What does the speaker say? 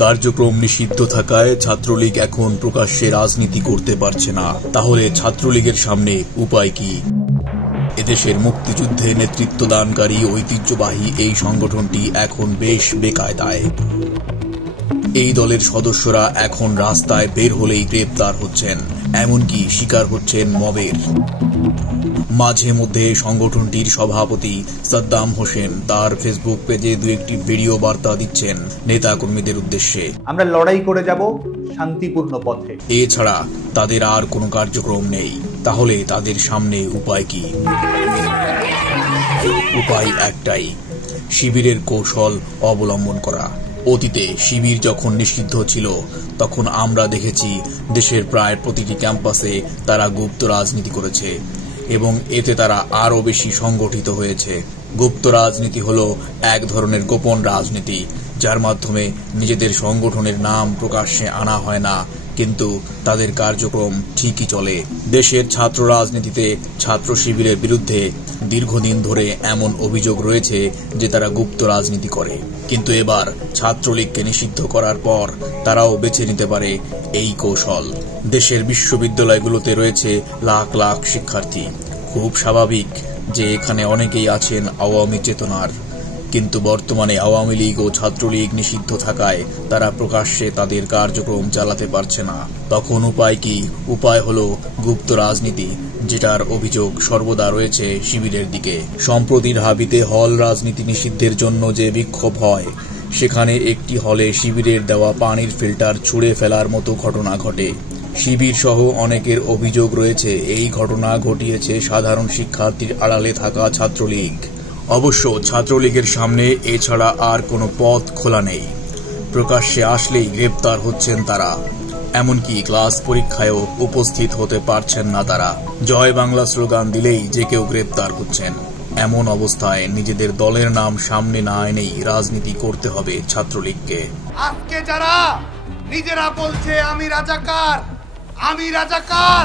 কার্যক্রম নিষিদ্ধ থাকায় ছাত্রলীগ এখন প্রকাশ্যে রাজনীতি করতে পারছে না। তাহলে ছাত্রলীগের সামনে উপায় কি? এদেশের মুক্তিযুদ্ধে নেতৃত্বদানকারী ঐতিহ্যবাহী এই সংগঠনটি এখন বেশ বেকায়দায়। এই দলের সদস্যরা এখন রাস্তায় বের হলেই গ্রেপ্তার হচ্ছেন, এমনকি শিকার হচ্ছেন মবের। মাঝে মধ্যে সংগঠনটির সভাপতি সাদ্দাম হোসেন তার ফেসবুক পেজে দু একটি ভিডিও বার্তা দিচ্ছেন নেতা কর্মীদের উদ্দেশ্যে, আমরা লড়াই করে যাব শান্তিপূর্ণ পথে। এছাড়া তাদের আর কোনো কার্যক্রম নেই। তাহলে তাদের সামনে উপায় কি? উপায় একটাই, শিবিরের কৌশল অবলম্বন করা। অতীতে শিবির যখন নিষিদ্ধ ছিল তখন আমরা দেখেছি দেশের প্রায় প্রতিটি ক্যাম্পাসে তারা গুপ্ত রাজনীতি করেছে এবং এতে তারা আরও বেশি সংগঠিত হয়েছে। গুপ্ত রাজনীতি হলো এক ধরনের গোপন রাজনীতি, যার মাধ্যমে নিজেদের সংগঠনের নাম প্রকাশ্যে আনা হয় না, কিন্তু তাদের কার্যক্রম ঠিকই চলে। দেশের ছাত্র রাজনীতিতে ছাত্র শিবিরের বিরুদ্ধে দীর্ঘদিন ধরে এমন অভিযোগ রয়েছে যে তারা গুপ্ত রাজনীতি করে, কিন্তু এবার ছাত্রলীগকে নিষিদ্ধ করার পর তারাও বেছে নিতে পারে এই কৌশল। দেশের বিশ্ববিদ্যালয়গুলোতে রয়েছে লাখ লাখ শিক্ষার্থী। খুব স্বাভাবিক যে এখানে অনেকেই আছেন আওয়ামী চেতনার, কিন্তু বর্তমানে আওয়ামী লীগ ও ছাত্রলীগ নিষিদ্ধ থাকায় তারা প্রকাশ্যে তাদের কার্যক্রম চালাতে পারছে না। তখন উপায় কি? উপায় হলো গুপ্ত রাজনীতি, যেটার অভিযোগ সর্বদা রয়েছে শিবিরের দিকে। সম্প্রতি ঢাবিতে হল রাজনীতি নিষিদ্ধের জন্য যে বিক্ষোভ হয়, সেখানে একটি হলে শিবিরের দেওয়া পানির ফিল্টার ছুঁড়ে ফেলার মতো ঘটনা ঘটে। শিবির সহ অনেকের অভিযোগ রয়েছে এই ঘটনা ঘটিয়েছে সাধারণ শিক্ষার্থীর আড়ালে থাকা ছাত্রলীগ। অবশ্য ছাত্রলীগের সামনে এছাড়া আর কোনো পথ খোলা নেই। প্রকাশ্যে আসলেই গ্রেপ্তার হচ্ছেন তারা, এমনকি ক্লাস পরীক্ষায়ও উপস্থিত হতে পারছেন না তারা। জয় বাংলা স্লোগান দিলেই যে কেউ গ্রেপ্তার হচ্ছেন। এমন অবস্থায় নিজেদের দলের নাম সামনে না এনেই রাজনীতি করতে হবে ছাত্রলীগকে। আজকে যারা নিজেরা বলছে আমি রাজাকার, আমি রাজাকার,